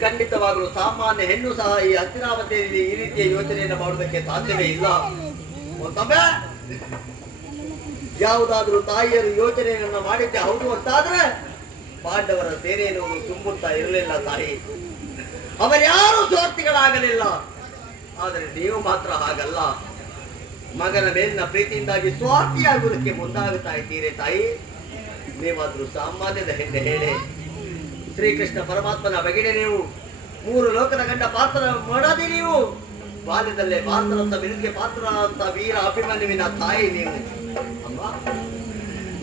ಖಂಡಿತವಾಗಲೂ ಸಾಮಾನ್ಯ ಹೆಣ್ಣು ಸಹ ಈ ಹಸ್ತಿನಾವತಿಯಲ್ಲಿ ಈ ರೀತಿಯ ಯೋಚನೆಯನ್ನು ಮಾಡುವುದಕ್ಕೆ ಸಾಧ್ಯವೇ ಇಲ್ಲ. ಯಾವುದಾದ್ರೂ ತಾಯಿಯರು ಯೋಚನೆಯನ್ನು ಮಾಡಿದ್ದೆ ಹೌದು ಅಂತಾದ್ರೆ ಪಾಂಡವರ ಸೇನೆಯನ್ನು ತುಂಬುತ್ತಾ ಇರಲಿಲ್ಲ ತಾಯಿ. ಅವರ್ಯಾರು ಸ್ವಾರ್ಥಿಗಳಾಗಲಿಲ್ಲ. ಆದರೆ ನೀವು ಮಾತ್ರ ಹಾಗಲ್ಲ. ಮಗನ ಮೇಲಿನ ಪ್ರೀತಿಯಿಂದಾಗಿ ಸ್ವಾರ್ಥಿಯಾಗುವುದಕ್ಕೆ ಮುಂದಾಗುತ್ತಾ ಇದ್ದೀರಿ ತಾಯಿ. ನೀವಾದ್ರೂ ಸಾಮಾನ್ಯದ ಹೆಣ್ಣೆ ಹೇಳಿ. ಶ್ರೀಕೃಷ್ಣ ಪರಮಾತ್ಮನ ಬಗೆಗೆ ನೀವು ಮೂರು ಲೋಕದ ಗಂಡ ಪಾತ್ರ ಮಾಡದೆ ನೀವು. ಬಾಲ್ಯದಲ್ಲೇ ಪಾತ್ರರಂತ ಬಿರುದಿಗೆ ಪಾತ್ರ ಅಂತ ವೀರ ಅಭಿಮನ್ಯುವಿನ ತಾಯಿ ನೀವು. ಅಮ್ಮ,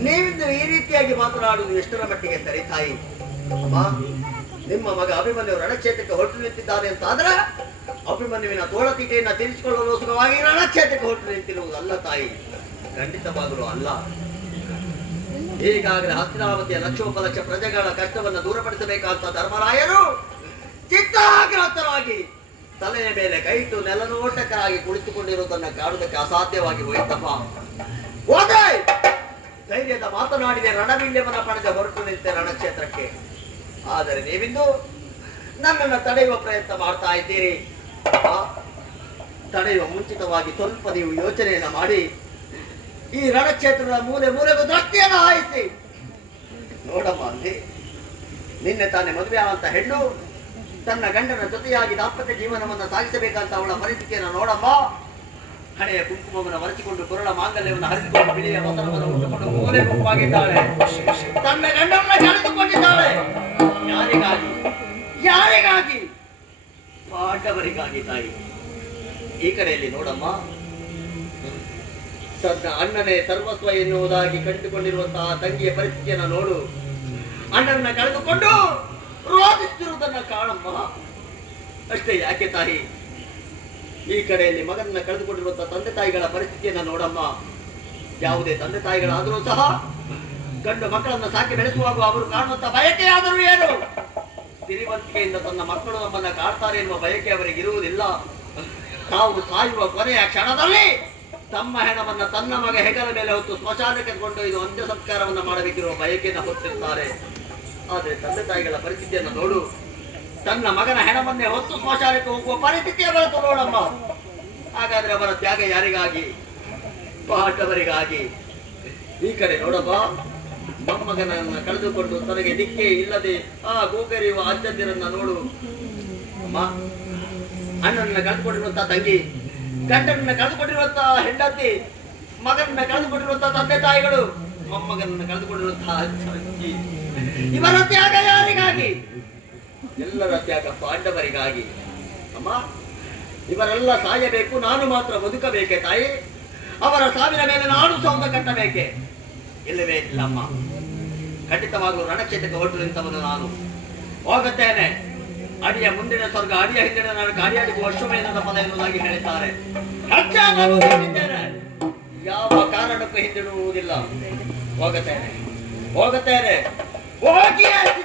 ನೀವಿಂದು ಈ ರೀತಿಯಾಗಿ ಮಾತನಾಡುವುದು ಎಷ್ಟರ ಮಟ್ಟಿಗೆ ಸರಿ ತಾಯಿ? ಅಮ್ಮ, ನಿಮ್ಮ ಮಗ ಅಭಿಮನ್ಯು ರಣಕ್ಷೇತ್ರಕ್ಕೆ ಹೊರಟು ನಿಂತಿದ್ದಾನೆ ಅಂತಾದ್ರೆ ಅಭಿಮನ್ಯುವಿನ ತೋಳತೀಟೆಯನ್ನ ತೀರಿಸಿಕೊಳ್ಳಲು ಸುಖವಾಗಿ ರಣಕ್ಷೇತ್ರಕ್ಕೆ ಹೊರಟು ನಿಂತಿರುವುದಲ್ಲ ತಾಯಿ. ಖಂಡಿತವಾಗಲೂ ಅಲ್ಲ. ಈಗಾಗಲೇ ಹಸ್ತಿನಾವತಿಯ ಲಕ್ಷೋಪಲಕ್ಷ ಪ್ರಜೆಗಳ ಕಷ್ಟವನ್ನು ದೂರಪಡಿಸಬೇಕಾದ ಧರ್ಮರಾಯರು ಚಿತ್ತಾಗ್ರಸ್ತರಾಗಿ ತಲೆಯ ಮೇಲೆ ಕೈಟು ನೆಲನೋಟಕರಾಗಿ ಕುಳಿತುಕೊಂಡಿರುವುದನ್ನು ಕಾಣುವುದಕ್ಕೆ ಅಸಾಧ್ಯವಾಗಿ ಹೋಯಿತಪ್ಪ. ಹೋದೆ! ಧೈರ್ಯದ ಮಾತನಾಡಿದೆ ರಣವೀಳ್ಯವನ್ನ ಪಡೆದ ಹೊರಟು ನಿಂತೆ ರಣಕ್ಷೇತ್ರಕ್ಕೆ. ಆದರೆ ನೀವಿಂದು ನನ್ನನ್ನು ತಡೆಯುವ ಪ್ರಯತ್ನ ಮಾಡ್ತಾ ಇದ್ದೀರಿ. ತಡೆಯುವ ಮುಂಚಿತವಾಗಿ ಸ್ವಲ್ಪ ನೀವು ಯೋಚನೆಯನ್ನು ಮಾಡಿ, ಈ ರಣಕ್ಷೇತ್ರದ ಮೂಲೆ ಮೂಲೆಗೂ ದೃಷ್ಟಿಯನ್ನು ಅಲ್ಲಿ ನಿನ್ನೆ ತಾನೇ ಮದುವೆ ಆದಂತ ಹೆಣ್ಣು ತನ್ನ ಗಂಡನ ಜೊತೆಯಾಗಿ ದಾಂಪತ್ಯ ಜೀವನವನ್ನು ಸಾಗಿಸಬೇಕಂತ ಅವಳ ಪರಿಸ್ಥಿತಿಯನ್ನು ನೋಡಮ್ಮ. ಹಣೆಯ ಕುಂಕುಮವನ್ನು ಒರೆಸಿಕೊಂಡು ಕೊರಳ ಮಾಂಗಲ್ಯವನ್ನು ಹರಿಸಿಕೊಂಡು ಬಿಳಿಯ ವಸನವನ್ನು ಉಟ್ಟುಕೊಂಡು ಮೂಲೆ ಗುಂಪಾಗಿದ್ದಾಳೆ ತನ್ನ ಗಂಡನ್ನ ಕಳೆದುಕೊಂಡಿದ್ದಾಳೆ. ಯಾರಿಗಾಗಿ? ಯಾರಿಗಾಗಿ? ಪಾಂಡವರಿಗಾಗಿ ತಾಯಿ. ಈ ಕಡೆಯಲ್ಲಿ ನೋಡಮ್ಮ. ತನ್ನ ಅಣ್ಣನೇ ಸರ್ವಸ್ವ ಎನ್ನುವುದಾಗಿ ಕಂಡುಕೊಂಡಿರುವಂತಹ ತಂಗಿಯ ಪರಿಸ್ಥಿತಿಯನ್ನು ನೋಡು. ಅಣ್ಣನ ಕಳೆದುಕೊಂಡು ರೋಧಿಸುತ್ತಿರುವುದನ್ನು ಕಾಣಮ್ಮ. ಅಷ್ಟೇ ಯಾಕೆ ತಾಯಿ? ಈ ಕಡೆಯಲ್ಲಿ ಮಗನನ್ನ ಕಳೆದುಕೊಂಡಿರುವಂತಹ ತಂದೆ ತಾಯಿಗಳ ಪರಿಸ್ಥಿತಿಯನ್ನು ನೋಡಮ್ಮ. ಯಾವುದೇ ತಂದೆ ತಾಯಿಗಳಾದರೂ ಸಹ ಗಂಡು ಮಕ್ಕಳನ್ನು ಸಾಕಿ ಬೆಳೆಸುವಾಗ ಅವರು ಕಾಣುವಂತ ಬಯಕೆ ಆದರೂ ಏನು? ಸಿರಿವಂತಿಕೆಯಿಂದ ತನ್ನ ಮಕ್ಕಳು ನಮ್ಮನ್ನ ಕಾಡ್ತಾರೆ ಎನ್ನುವ ಬಯಕೆ ಅವರಿಗೆ ಇರುವುದಿಲ್ಲ. ತಾವು ಸಾಯುವ ಕೊನೆಯ ಕ್ಷಣದಲ್ಲಿ ತಮ್ಮ ಹೆಣವನ್ನ ತನ್ನ ಮಗ ಹೆಗಲ ಮೇಲೆ ಹೊತ್ತು ಸ್ಮಶಾನಕ್ಕೆ ಕೊಂಡೊಯ್ದು ಅಂತ್ಯ ಸಂಸ್ಕಾರವನ್ನು ಮಾಡಬೇಕಿರುವ ಬಯಕೆಯನ್ನು ಹೊತ್ತಿರ್ತಾರೆ. ಆದರೆ ತಂದೆ ತಾಯಿಗಳ ಪರಿಸ್ಥಿತಿಯನ್ನು ನೋಡು. ತನ್ನ ಮಗನ ಹೆಣವನ್ನೇ ಹೊತ್ತು ಸ್ಮಶಾನಕ್ಕೆ ಹೋಗುವ ಪರಿಸ್ಥಿತಿಯ ಬೆಳೆತು ನೋಡಮ್ಮ. ಹಾಗಾದ್ರೆ ಅವರ ತ್ಯಾಗ ಯಾರಿಗಾಗಿ? ಪಾಠವರಿಗಾಗಿ ಈ ಕಡೆ ನೋಡಮ್ಮ ಮೊಮ್ಮಗನನ್ನು ಕಳೆದುಕೊಂಡು ತನಗೆ ದಿಕ್ಕೇ ಇಲ್ಲದೆ ಆ ಗೋಕರಿಯುವ ಅಜ್ಜಂದಿರನ್ನ ನೋಡು. ಅಮ್ಮ, ಅಣ್ಣನನ್ನ ಕಳೆದುಕೊಂಡಿರುವಂತ ತಂಗಿ, ಗಂಡನನ್ನ ಕಳೆದುಕೊಂಡಿರುವಂತ ಹೆಂಡತಿ, ಮಗನನ್ನ ಕಳೆದುಕೊಂಡಿರುವಂತ ತಂದೆ ತಾಯಿಗಳು, ಮೊಮ್ಮಗನನ್ನ ಕಳೆದುಕೊಂಡಿರುವಂತಹ ಅಜ್ಜಿ. ಇವರ ತ್ಯಾಗ ಯಾರಿಗಾಗಿ ಎಲ್ಲರ ತ್ಯಾಗ ಪಾಂಡವರಿಗಾಗಿ. ಅಮ್ಮ, ಇವರೆಲ್ಲ ಸಾಯಬೇಕು, ನಾನು ಮಾತ್ರ ಬದುಕಬೇಕೆ ತಾಯಿ? ಅವರ ಸಾವಿನ ಮೇಲೆ ನಾನು ಸೌಧ ಕಟ್ಟಬೇಕೆ? ಇಲ್ಲವೇ ಇಲ್ಲಮ್ಮ. ಖಂಡಿತವಾಗಲೂ ರಣಕ್ಷೇತ್ರಕ್ಕೆ ಹೊರಟು ನಿಂತವನು ನಾನು. ಹೋಗುತ್ತೇನೆ. ಅಡಿಯ ಮುಂದಿನ ಸ್ವರ್ಗ, ಅಡಿಯ ಹಿಂದಿನ ನಾನು ಗಾಡಿಯಾಡಿಸುವ ಅಶ್ವಮೇಧದ ಪದ ಎನ್ನುವುದಾಗಿ ಹೇಳಿದ್ದಾರೆ. ಯಾವ ಕಾರಣಕ್ಕೂ ಹಿಂದಿಡುವುದಿಲ್ಲ ಹೋಗುತ್ತೇನೆ. ಹೋಗುತ್ತೇನೆ. ¡Oh, yes!